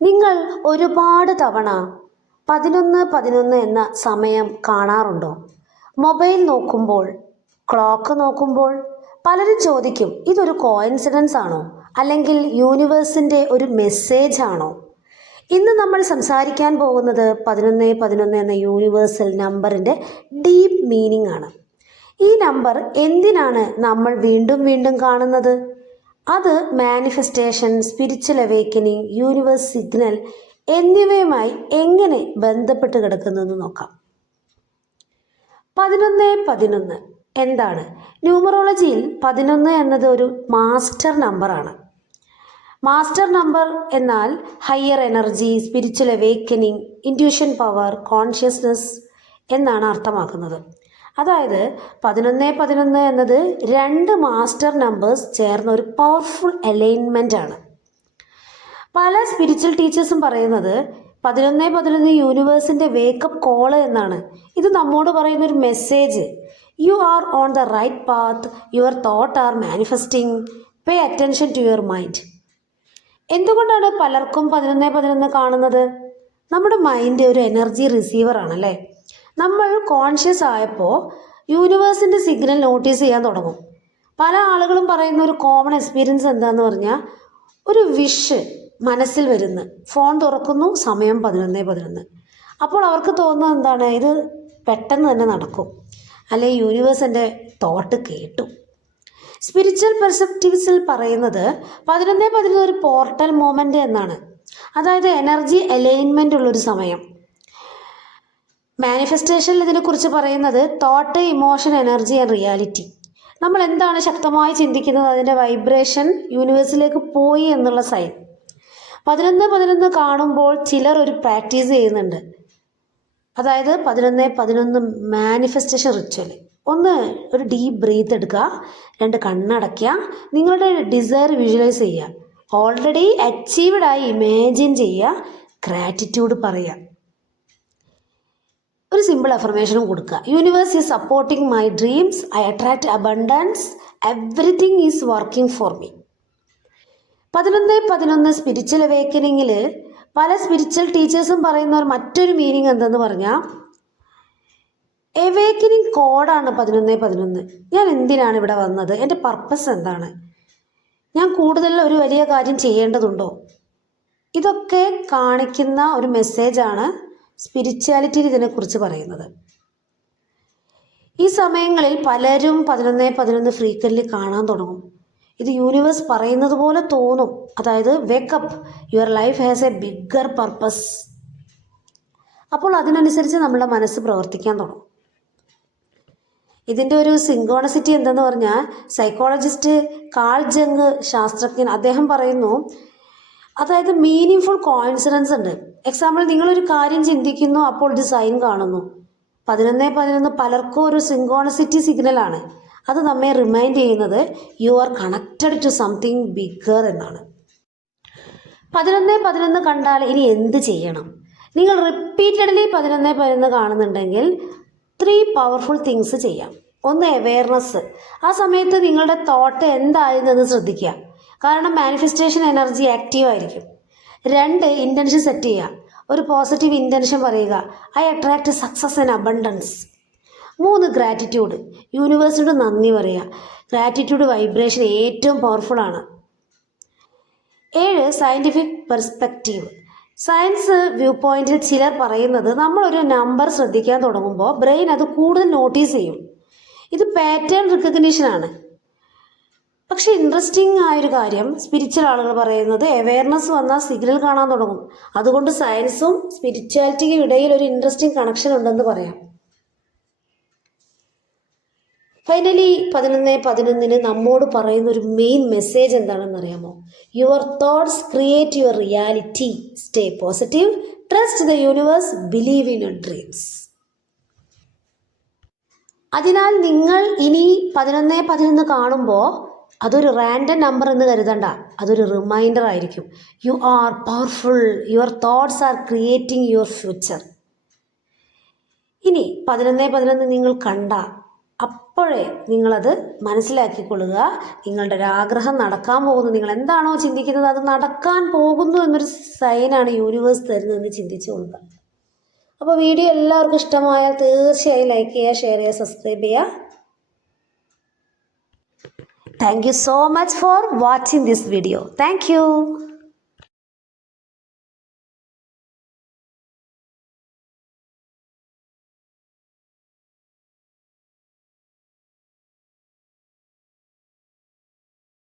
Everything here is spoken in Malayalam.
നിങ്ങൾ ഒരുപാട് തവണ 11:11 എന്ന സമയം കാണാറുണ്ടോ? മൊബൈൽ നോക്കുമ്പോൾ, ക്ലോക്ക് നോക്കുമ്പോൾ പലരും ചോദിക്കും, ഇതൊരു കോയിൻസിഡൻസ് ആണോ, അല്ലെങ്കിൽ യൂണിവേഴ്സിൻ്റെ ഒരു മെസ്സേജ് ആണോ? ഇന്ന് നമ്മൾ സംസാരിക്കാൻ പോകുന്നത് 11:11 എന്ന യൂണിവേഴ്സൽ നമ്പറിൻ്റെ ഡീപ്പ് മീനിങ് ആണ്. ഈ നമ്പർ എന്തിനാണ് നമ്മൾ വീണ്ടും വീണ്ടും കാണുന്നത്? അത് manifestation, spiritual awakening, universe signal എന്നിവയുമായി എങ്ങനെ ബന്ധപ്പെട്ട് കിടക്കുന്നതെന്ന് നോക്കാം. 11:11 എന്താണ്? ന്യൂമറോളജിയിൽ 11 എന്നത് ഒരു മാസ്റ്റർ നമ്പറാണ്. മാസ്റ്റർ നമ്പർ എന്നാൽ higher energy, spiritual awakening, intuition power, consciousness എന്നാണ് അർത്ഥമാക്കുന്നത്. അതായത് 11:11 എന്നത് രണ്ട് മാസ്റ്റർ നമ്പേഴ്സ് ചേർന്ന ഒരു പവർഫുൾ അലൈൻമെൻ്റ് ആണ്. പല സ്പിരിച്വൽ ടീച്ചേഴ്സും പറയുന്നത് 11:11 യൂണിവേഴ്സിൻ്റെ വേക്കപ്പ് കോള് എന്നാണ്. ഇത് നമ്മോട് പറയുന്ന ഒരു message. You are on the right path, your thought are manifesting, pay attention to your mind. എന്തുകൊണ്ടാണ് പലർക്കും 11:11 കാണുന്നത്? നമ്മുടെ മൈൻഡ് ഒരു എനർജി റിസീവർ ആണല്ലേ. നമ്മൾ കോൺഷ്യസ് ആയപ്പോൾ യൂണിവേഴ്സിൻ്റെ സിഗ്നൽ നോട്ടീസ് ചെയ്യാൻ തുടങ്ങും. പല ആളുകളും പറയുന്ന ഒരു കോമൺ എക്സ്പീരിയൻസ് എന്താണെന്ന് പറഞ്ഞാൽ, ഒരു വിഷ് മനസ്സിൽ വരുന്നു, ഫോൺ തുറക്കുന്നു, സമയം 11:11. അപ്പോൾ അവർക്ക് തോന്നുന്നത് എന്താണ്? ഇത് പെട്ടെന്ന് തന്നെ നടക്കും, അല്ലെങ്കിൽ യൂണിവേഴ്സ് എൻ്റെ തോട്ട് കേട്ടു. സ്പിരിച്വൽ പെർസെപ്റ്റീവ്സിൽ പറയുന്നത് 11:11 ഒരു പോർട്ടൽ മൂമെൻ്റ് എന്നാണ്. അതായത് എനർജി അലൈൻമെൻ്റ് ഉള്ളൊരു സമയം. മാനിഫെസ്റ്റേഷനിൽ ഇതിനെക്കുറിച്ച് പറയുന്നത് thought, emotion, energy and reality. നമ്മൾ എന്താണ് ശക്തമായി ചിന്തിക്കുന്നത്, അതിൻ്റെ വൈബ്രേഷൻ യൂണിവേഴ്സിലേക്ക് പോയി എന്നുള്ള സൈൻ. 11:11 കാണുമ്പോൾ ചിലർ ഒരു പ്രാക്ടീസ് ചെയ്യുന്നുണ്ട്. അതായത് 11:11 മാനിഫെസ്റ്റേഷൻ റിച്വൽ. ഒന്ന്, ഒരു ഡീപ്പ് ബ്രീത്ത് എടുക്കുക. രണ്ട്, കണ്ണടയ്ക്കുക. നിങ്ങളുടെ ഡിസയർ വിഷ്വലൈസ് ചെയ്യുക. ഓൾറെഡി അച്ചീവ്ഡായി ഇമാജിൻ ചെയ്യുക. ഗ്രാറ്റിറ്റ്യൂഡ് പറയുക. ഒരു സിമ്പിൾ അഫർമേഷനും കൊടുക്കുക. Universe is supporting my dreams, I attract abundance, everything is working for me. 11:11 spiritual അവേക്കനിങ്ങിൽ പല സ്പിരിച്വൽ ടീച്ചേഴ്സും പറയുന്ന മറ്റൊരു മീനിങ് എന്തെന്ന് പറഞ്ഞാൽ, എവേക്കനിങ് കോഡാണ് 11:11. ഞാൻ എന്തിനാണ് ഇവിടെ വന്നത്? എൻ്റെ പർപ്പസ് എന്താണ്? ഞാൻ കൂടുതൽ ഒരു വലിയ കാര്യം ചെയ്യേണ്ടതുണ്ടോ? ഇതൊക്കെ കാണിക്കുന്ന ഒരു മെസ്സേജാണ് സ്പിരിച്വാലിറ്റിയിൽ ഇതിനെക്കുറിച്ച് പറയുന്നത്. ഈ സമയങ്ങളിൽ പലരും 11:11 ഫ്രീക്വൻ്റ്ലി കാണാൻ തുടങ്ങും. ഇത് യൂണിവേഴ്സ് പറയുന്നത് പോലെ തോന്നും. അതായത് wake up, your life has A bigger purpose. അപ്പോൾ അതിനനുസരിച്ച് നമ്മുടെ മനസ്സ് പ്രവർത്തിക്കാൻ തുടങ്ങും. ഇതിൻ്റെ ഒരു സിങ്കോണസിറ്റി എന്തെന്ന് പറഞ്ഞാൽ, സൈക്കോളജിസ്റ്റ് കാൾ ജങ് ശാസ്ത്രജ്ഞൻ അദ്ദേഹം പറയുന്നു, അതായത് മീനിങ് ഫുൾ കോയിൻസിഡൻസ് ഉണ്ട്. എക്സാമ്പിൾ, നിങ്ങളൊരു കാര്യം ചിന്തിക്കുന്നു, അപ്പോൾ ഒരു സൈൻ കാണുന്നു. 11:11 പലർക്കും ഒരു സിങ്കോണസിറ്റി സിഗ്നലാണ്. അത് നമ്മെ റിമൈൻഡ് ചെയ്യുന്നത് you are connected to something bigger എന്നാണ്. 11:11 കണ്ടാൽ ഇനി എന്ത് ചെയ്യണം? നിങ്ങൾ റിപ്പീറ്റഡ്ലി 11:11 കാണുന്നുണ്ടെങ്കിൽ 3 പവർഫുൾ തിങ്സ് ചെയ്യാം. ഒന്ന്, അവെയർനെസ്. ആ സമയത്ത് നിങ്ങളുടെ തോട്ട് എന്തായിരുന്നെന്ന് ശ്രദ്ധിക്കുക. കാരണം മാനിഫെസ്റ്റേഷൻ എനർജി ആക്റ്റീവ് ആയിരിക്കും. 2, ഇൻറ്റൻഷൻ സെറ്റ് ചെയ്യുക. ഒരു പോസിറ്റീവ് ഇൻറ്റൻഷൻ പറയുക, I attract success and abundance. 3, gratitude. യൂണിവേഴ്സിനോട് നന്ദി പറയുക. ഗ്രാറ്റിറ്റ്യൂഡ് വൈബ്രേഷൻ ഏറ്റവും പവർഫുള്ളാണ്. 7, സയൻറ്റിഫിക് പെർസ്പെക്റ്റീവ്. സയൻസ് വ്യൂ പോയിന്റിൽ ചിലർ പറയുന്നത്, നമ്മളൊരു നമ്പർ ശ്രദ്ധിക്കാൻ തുടങ്ങുമ്പോൾ ബ്രെയിൻ അത് കൂടുതൽ നോട്ടീസ് ചെയ്യും. ഇത് പാറ്റേൺ റിക്കഗ്നിഷനാണ്. പക്ഷേ ഇൻട്രസ്റ്റിംഗ് ആയൊരു കാര്യം, സ്പിരിച്വൽ ആളുകൾ പറയുന്നത് അവെയർനെസ് വന്നാൽ സിഗ്നൽ കാണാൻ തുടങ്ങും. അതുകൊണ്ട് സയൻസും സ്പിരിച്വാലിറ്റിക്കും ഇടയിൽ ഒരു ഇൻട്രസ്റ്റിംഗ് കണക്ഷൻ ഉണ്ടെന്ന് പറയാം. ഫൈനലി 11:11 നമ്മോട് പറയുന്ന ഒരു മെയിൻ മെസ്സേജ് എന്താണെന്ന് അറിയാമോ? Your thoughts create your reality. Stay positive, trust the universe, believe in your dreams. അതിനാൽ നിങ്ങൾ ഇനി 11:11 കാണുമ്പോൾ അതൊരു റാൻഡം നമ്പർ എന്ന് കരുതണ്ട. അതൊരു റിമൈൻഡർ ആയിരിക്കും. You are powerful, your thoughts are creating your future. ഇനി 11:11 നിങ്ങൾ കണ്ട അപ്പോഴേ നിങ്ങളത് മനസ്സിലാക്കിക്കൊള്ളുക. നിങ്ങളുടെ ഒരു ആഗ്രഹം നടക്കാൻ പോകുന്നു, നിങ്ങൾ എന്താണോ ചിന്തിക്കുന്നത് അത് നടക്കാൻ പോകുന്നു എന്നൊരു സൈനാണ് യൂണിവേഴ്സ് തരുന്നതെന്ന് ചിന്തിച്ചു കൊള്ളുക. അപ്പോൾ വീഡിയോ എല്ലാവർക്കും ഇഷ്ടമായാൽ തീർച്ചയായും ലൈക്ക് ചെയ്യുക, ഷെയർ ചെയ്യുക, സബ്സ്ക്രൈബ് ചെയ്യുക. Thank you so much for watching this video. Thank you.